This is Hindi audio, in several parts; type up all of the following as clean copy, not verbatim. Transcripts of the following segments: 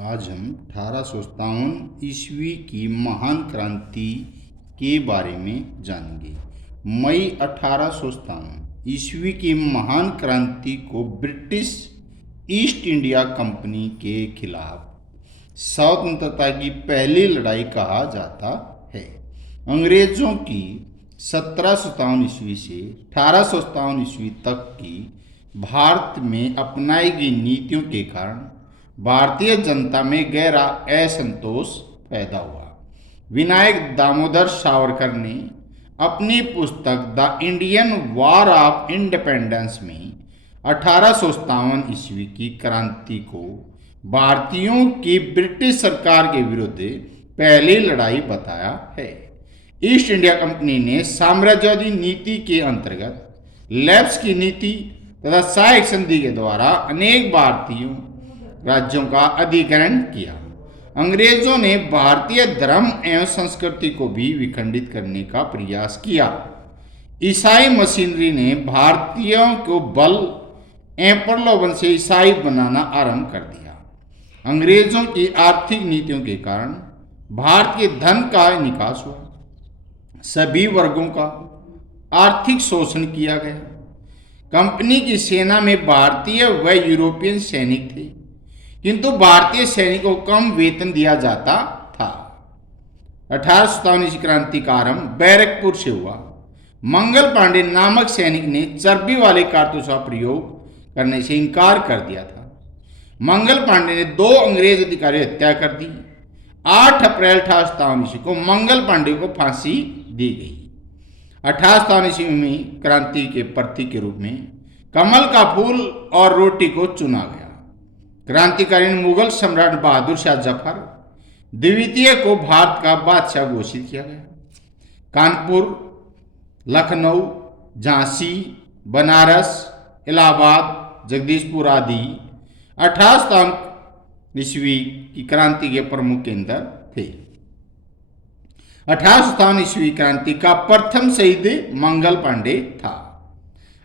आज हम 1857 ईस्वी की महान क्रांति के बारे में जानेंगे। मई 1857 ईस्वी की महान क्रांति को ब्रिटिश ईस्ट इंडिया कंपनी के खिलाफ स्वतंत्रता की पहली लड़ाई कहा जाता है। अंग्रेजों की 1757 ईस्वी से 1857 ईस्वी तक की भारत में अपनाई गई नीतियों के कारण भारतीय जनता में गहरा असंतोष पैदा हुआ। विनायक दामोदर सावरकर ने अपनी पुस्तक the Indian war of independence में 1857 ईस्वी की क्रांति को भारतीयों की ब्रिटिश सरकार के विरुद्ध पहली लड़ाई बताया है। ईस्ट इंडिया कंपनी ने साम्राज्यवादी नीति के अंतर्गत लैप्स की नीति तथा सहायक संधि के द्वारा अनेक भारतीय राज्यों का अधिग्रहण किया। अंग्रेजों ने भारतीय धर्म एवं संस्कृति को भी विखंडित करने का प्रयास किया। ईसाई मशीनरी ने भारतीयों को बल एवं प्रलोभन से ईसाई बनाना आरंभ कर दिया। अंग्रेजों की आर्थिक नीतियों के कारण भारत के धन का निकास हुआ। सभी वर्गों का आर्थिक शोषण किया गया। कंपनी की सेना में भारतीय व यूरोपियन सैनिक थे, किंतु भारतीय सैनिकों को कम वेतन दिया जाता था। 1857 क्रांति का आरंभ बैरकपुर से हुआ। मंगल पांडे नामक सैनिक ने चर्बी वाले कारतूस का प्रयोग करने से इनकार कर दिया था। मंगल पांडे ने 2 अंग्रेज अधिकारियों की हत्या कर दी। 8 अप्रैल 1857 को मंगल पांडे को फांसी दी गई। 1857 में क्रांति के प्रतीक के रूप में कमल का फूल और रोटी को चुना गया। क्रांतिकारी ने मुगल सम्राट बहादुर शाह जफर द्वितीय को भारत का बादशाह घोषित किया गया। कानपुर, लखनऊ, झांसी, बनारस, इलाहाबाद, जगदीशपुर आदि 1857 ईस्वी की क्रांति के प्रमुख केंद्र थे। 1857 ईस्वी क्रांति का प्रथम शहीद मंगल पांडे था।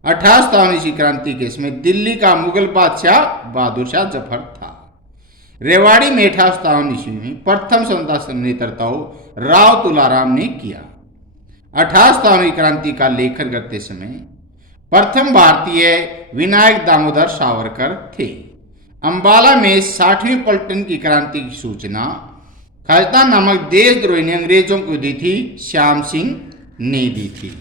1857 ईस्वी क्रांति के समय दिल्ली का मुगल बादशाह बहादुर शाह जफर था। रेवाड़ी में 1857 ईस्वी में प्रथम स्वतंत्रता संघ नेतृत्व राव तुलाराम ने किया। 1857 क्रांति का लेखन करते समय प्रथम भारतीय विनायक दामोदर सावरकर थे। अंबाला में 60वीं पलटन की क्रांति की सूचना खाजता नामक देशद्रोही ने अंग्रेजों को दी थी, श्याम सिंह ने दी थी।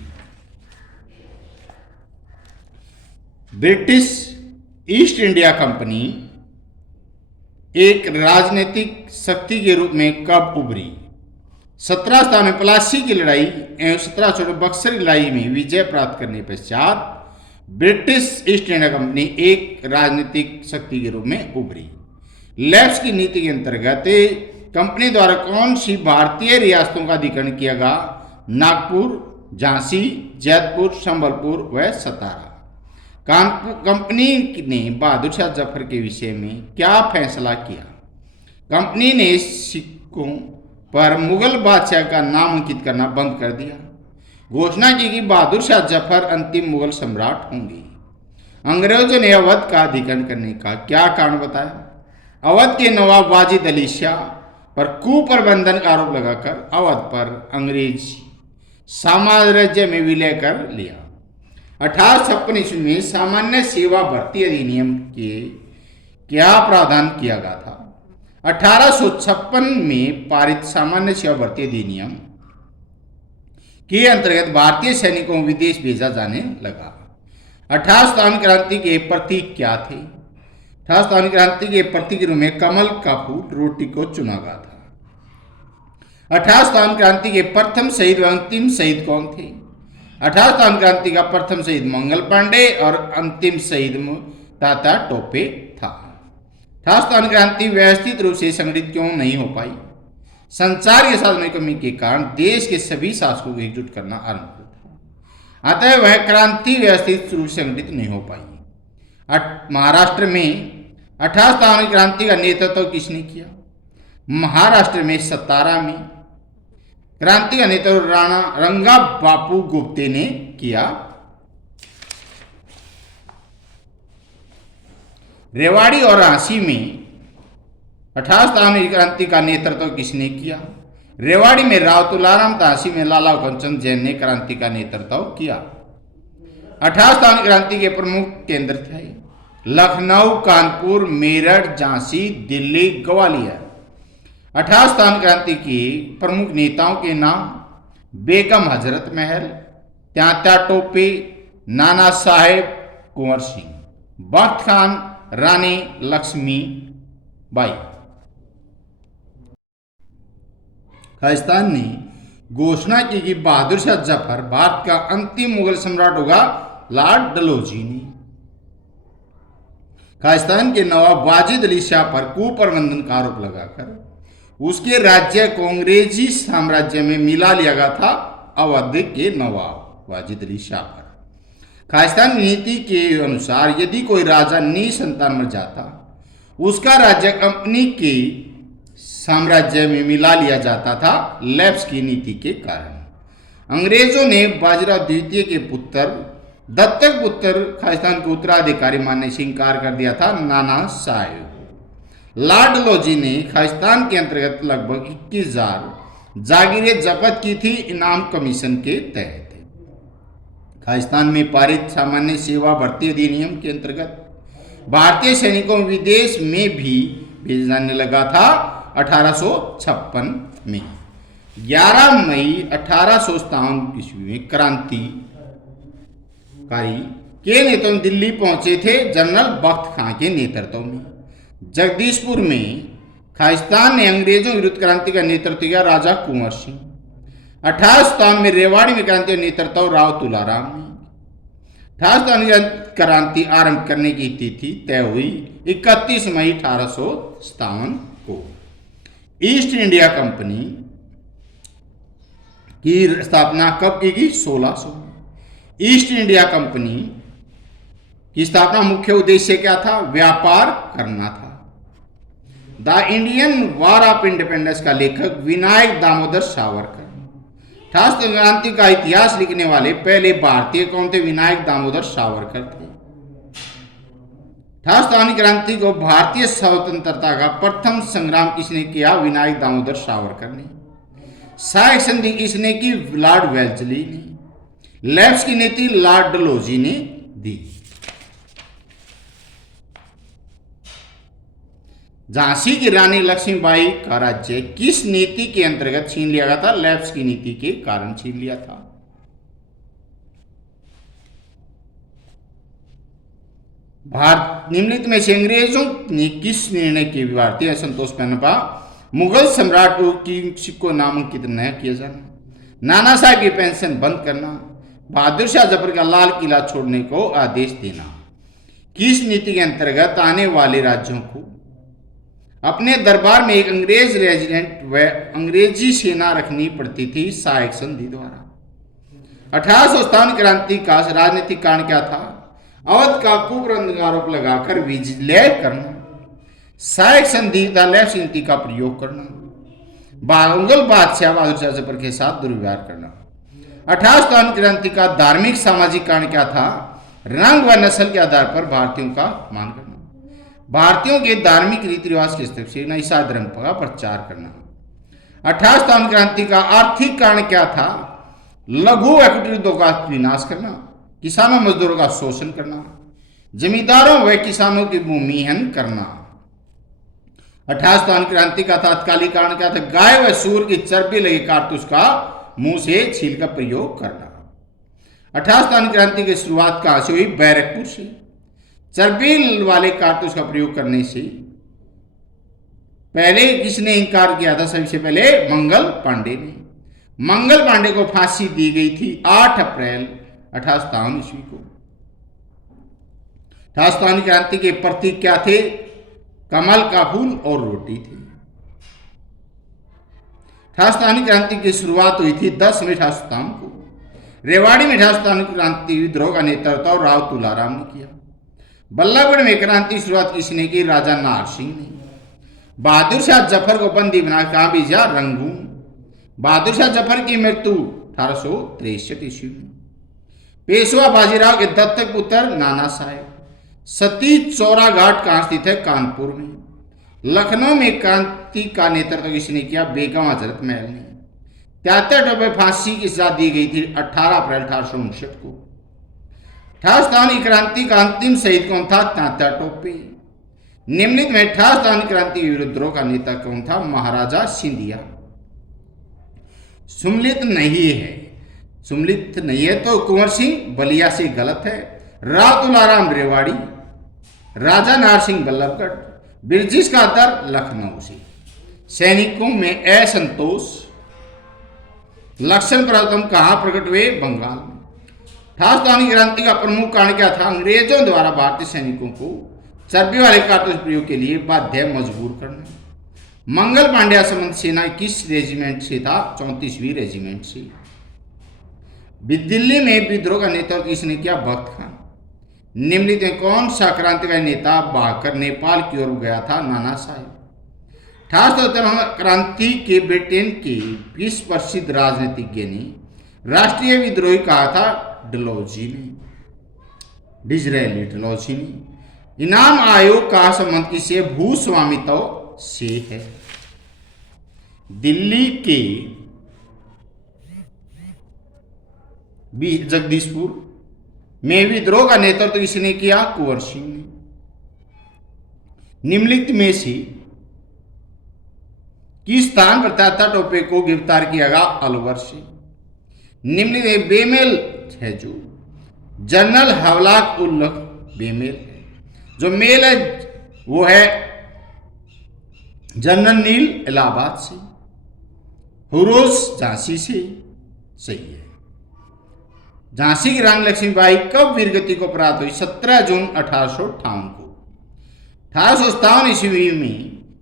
ब्रिटिश ईस्ट इंडिया कंपनी एक राजनीतिक शक्ति के रूप में कब उभरी? 1757 में प्लासी की लड़ाई एवं 1764 बक्सर की लड़ाई में विजय प्राप्त करने पश्चात ब्रिटिश ईस्ट इंडिया कंपनी एक राजनीतिक शक्ति के रूप में उभरी। लैप्स की नीति के अंतर्गत कंपनी द्वारा कौन सी भारतीय रियासतों का अधिग्रहण किया गया? नागपुर, झांसी, जैतपुर, संबलपुर व सतारा। कंपनी ने बहादुर शाह जफर के विषय में क्या फैसला किया? कंपनी ने सिक्कों पर मुगल बादशाह का नाम अंकित करना बंद कर दिया। घोषणा की कि बहादुर शाह जफर अंतिम मुगल सम्राट होंगे। अंग्रेजों ने अवध का अधिग्रहण करने का क्या कारण बताया? अवध के नवाब वाजिद अली शाह पर कुप्रबंधन का आरोप लगाकर अवध पर अंग्रेज साम्राज्य में विलय कर लिया। 1856 ईस्वी में सामान्य सेवा भर्ती अधिनियम के क्या प्रावधान किया गया था? 1856 में पारित सामान्य सेवा भर्ती अधिनियम के अंतर्गत भारतीय सैनिकों को विदेश भेजा जाने लगा। 1857 क्रांति के प्रतीक क्या थे? 1857 क्रांति के प्रतीक के रूप में कमल का फूल, रोटी को चुना गया था। 1857 क्रांति के प्रथम शहीद व अंतिम शहीद कौन थे? 1857 क्रांति का प्रथम शहीद मंगल पांडे और अंतिम शहीद तात्या टोपे था। 1857 क्रांति व्यवस्थित रूप से संगठित क्यों नहीं हो पाई? संचार के साधनों की कमी के कारण देश के सभी शासकों को एकजुट करना आरंभ था, अतः वह क्रांति व्यवस्थित रूप से संगठित नहीं हो पाई। महाराष्ट्र में 1857 क्रांति का नेतृत्व किसने किया? महाराष्ट्र में सतारा में क्रांति का नेतृत्व राणा रंगा बापू गुप्ते ने किया। रेवाड़ी और रांची में 1857 क्रांति का नेतृत्व किसने किया? रेवाड़ी में राव तुलाराम, झांसी में लाला हुकुमचंद जैन ने क्रांति का नेतृत्व किया। 1857 क्रांति के प्रमुख केंद्र थे लखनऊ, कानपुर, मेरठ, झांसी, दिल्ली, ग्वालियर। 1857 क्रांति की प्रमुख नेताओं के नाम बेगम हजरत महल, तात्या टोपे, नाना साहेब कुंवर सिंह, बख्त खान, रानी लक्ष्मी बाई। खालिस्तान ने घोषणा की कि बहादुर शाह जफर भारत का अंतिम मुगल सम्राट होगा। लॉर्ड डलहौजी ने खालिस्तान के नवाब वाजिद अली शाह पर कुप्रबंधन का आरोप लगाकर उसके राज्य को अंग्रेजी साम्राज्य में मिला लिया गया था अवध के नवाब वाजिद अली शाह पर। खालिस्तान नीति के अनुसार यदि कोई राजा निसंतान मर जाता उसका राज्य कंपनी के साम्राज्य में मिला लिया जाता था। लैप्स की नीति के कारण अंग्रेजों ने बाजीराव द्वितीय के पुत्र दत्तक पुत्र खालिस्तान के उत्तराधिकारी मानने से इंकार कर दिया था, नाना साहेब। लॉर्ड डलहौजी ने खालिस्तान के अंतर्गत लगभग 21,000 जागीरें जब्त की थी इनाम कमीशन के तहत। खालिस्तान में पारित सामान्य सेवा भर्ती अधिनियम के अंतर्गत भारतीय सैनिकों विदेश में भी भेजा जाने लगा था। 1856 में 11 मई 1857 ईस्वी में क्रांतिकारी के नेतृत्व में दिल्ली पहुंचे थे जनरल बख्त खां के नेतृत्व में। जगदीशपुर में खालिस्तान ने अंग्रेजों विरुद्ध क्रांति का नेतृत्व किया राजा कुंवर सिंह। 1857 में रेवाड़ी में क्रांति का नेतृत्व राव तुलाराम ने। 1857 क्रांति आरंभ करने की तिथि तय हुई 31 मई 1857 को। ईस्ट इंडिया कंपनी की स्थापना कब की गई? 1600 में। ईस्ट इंडिया कंपनी की स्थापना मुख्य उद्देश्य क्या था? व्यापार करना था। The Indian war of independence का लेखक विनायक दामोदर सावरकर। 1857 क्रांति का इतिहास लिखने वाले पहले भारतीय कौन थे? विनायक दामोदर सावरकर थे। 1857 क्रांति को भारतीय स्वतंत्रता का प्रथम संग्राम किसने किया? विनायक दामोदर सावरकर ने। सहायक संधि किसने की? लॉर्ड वेल्लेसली ने। लैप्स की नीति लॉर्ड डलहौजी ने दी। झांसी की रानी लक्ष्मीबाई का राज्य किस नीति के अंतर्गत छीन लिया गया था? लैप्स की नीति के कारण छीन लिया था। भारत निम्नलिखित में से अंग्रेजों ने किस निर्णय के भारतीय असंतोष पनपा? मुगल सम्राट को नामांकित न किया जाना, नाना साहब की पेंशन बंद करना, बहादुर शाह जफर का लाल किला छोड़ने को आदेश देना। किस नीति के अंतर्गत आने वाले राज्यों को अपने दरबार में एक अंग्रेज रेजिडेंट व अंग्रेजी सेना रखनी पड़ती थी? सहायक संधि द्वारा। 1857 क्रांति का राजनीतिक कारण क्या था? अवध का कुप्रबंधन का आरोप लगाकर विजय करना, सहायक संधि द लैप्स नीति का प्रयोग करना, मुगल बादशाह बहादुर शाह जफर के साथ दुर्व्यवहार करना। 1857 क्रांति का धार्मिक सामाजिक कारण क्या था? रंग व नस्ल के आधार पर भारतीयों का अपमान करना, भारतीयों के धार्मिक रीति रिवाज के स्तर से ईसाई धर्म का प्रचार करना। 1857 क्रांति का आर्थिक कारण क्या था? लघु व कुटीर उद्योग का विनाश करना, किसानों मजदूरों का शोषण करना, जमींदारों व किसानों की भूमिहीन करना। 1857 क्रांति का तात्कालिक कारण क्या था? गाय व सूअर की चर्बी लगे कारतूस का मुंह से छील का प्रयोग करना। 1857 क्रांति की शुरुआत कहां से हुई? बैरकपुर से। चर्बी वाले कारतूस का प्रयोग करने से पहले किसने इंकार किया था? सबसे पहले मंगल पांडे ने। मंगल पांडे को फांसी दी गई थी 8 अप्रैल 1857 ईस्वी को। 1857 क्रांति के प्रतीक क्या थे? कमल का फूल और रोटी थे। 1857 क्रांति की शुरुआत हुई थी 10 मई 1857 को। रेवाड़ी में 1857 क्रांति विद्रोह का नेतृत्व राव तुलाराम ने किया। बल्लभगढ़ में क्रांति शुरुआत किसने की? राजा नाहर सिंह ने। बहादुर शाह जफर को बंदी बना कहां भेजा? रंगून। बहादुर शाह जफर की मृत्यु 1863 ईस्वी में। पेशवा बाजीराव के दत्तक पुत्र नाना साहेब। सती चौरा घाट कहां स्थित है? कानपुर में। लखनऊ में क्रांति का नेतृत्व किसने किया? बेगम हजरत महल ने। 73 में फांसी की सजा दी गई थी 18 अप्रैल 1859 को। ठाकुरस्थानी क्रांति का अंतिम शहीद कौन था? तात्या टोपे। निम्नलिखित में ठाकुरस्थानी क्रांति के विद्रोह का नेता कौन था? महाराजा सिंधिया। सुमलित नहीं है, सुमलित नहीं है तो कुंवर सिंह बलिया से गलत है। राव तुलाराम रेवाड़ी, राजा नार सिंह बल्लभगढ़, बिरजिस का दर लखनऊ से। सैनिकों में असंतोष, लक्षण प्रथम कहाँ प्रकट हुए? बंगाल में। ठाकुरस्थानी क्रांति का प्रमुख कारण क्या था? अंग्रेजों द्वारा भारतीय सैनिकों को चर्बी वाले कारतूस प्रयोग के लिए बाध्य मजबूर करना। मंगल पांड्या समंत सेना किस रेजिमेंट से था? 34वीं रेजिमेंट से। दिल्ली में विद्रोह का नेतृत्व किसने किया? बख्त खान। निम्नलिखित में कौन सा क्रांतिकारी नेता भागकर नेपाल की ओर गया था? नाना साहेब। 1873 क्रांति के ब्रिटेन के किस प्रसिद्ध राजनीतिज्ञ ने राष्ट्रीय विद्रोही कहा था? डलहौजी ने, डिजरेली डलहौजी ने। इनाम आयोग का संबंध किससे? भूस्वामित्व से है। दिल्ली के जगदीशपुर में विद्रोह का नेतृत्व किसने किया? कुंवर सिंह ने। निम्नलिखित में से किस स्थान पर तात्या टोपे को गिरफ्तार किया गया? अलवर से। निम्नलिखित बेमेल है जो जनरल हवलाक उल बेमेल है। जो मेल है वो है जनरल नील इलाहाबाद से, हुरोज झांसी से। सही है। झांसी की रानी लक्ष्मीबाई कब वीरगति को प्राप्त हुई? 17 जून 1858 को। 1857 ईस्वी में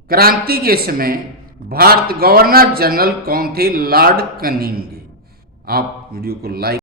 क्रांति के समय भारत गवर्नर जनरल कौन थे? Lord cunning. आप वीडियो को लाइक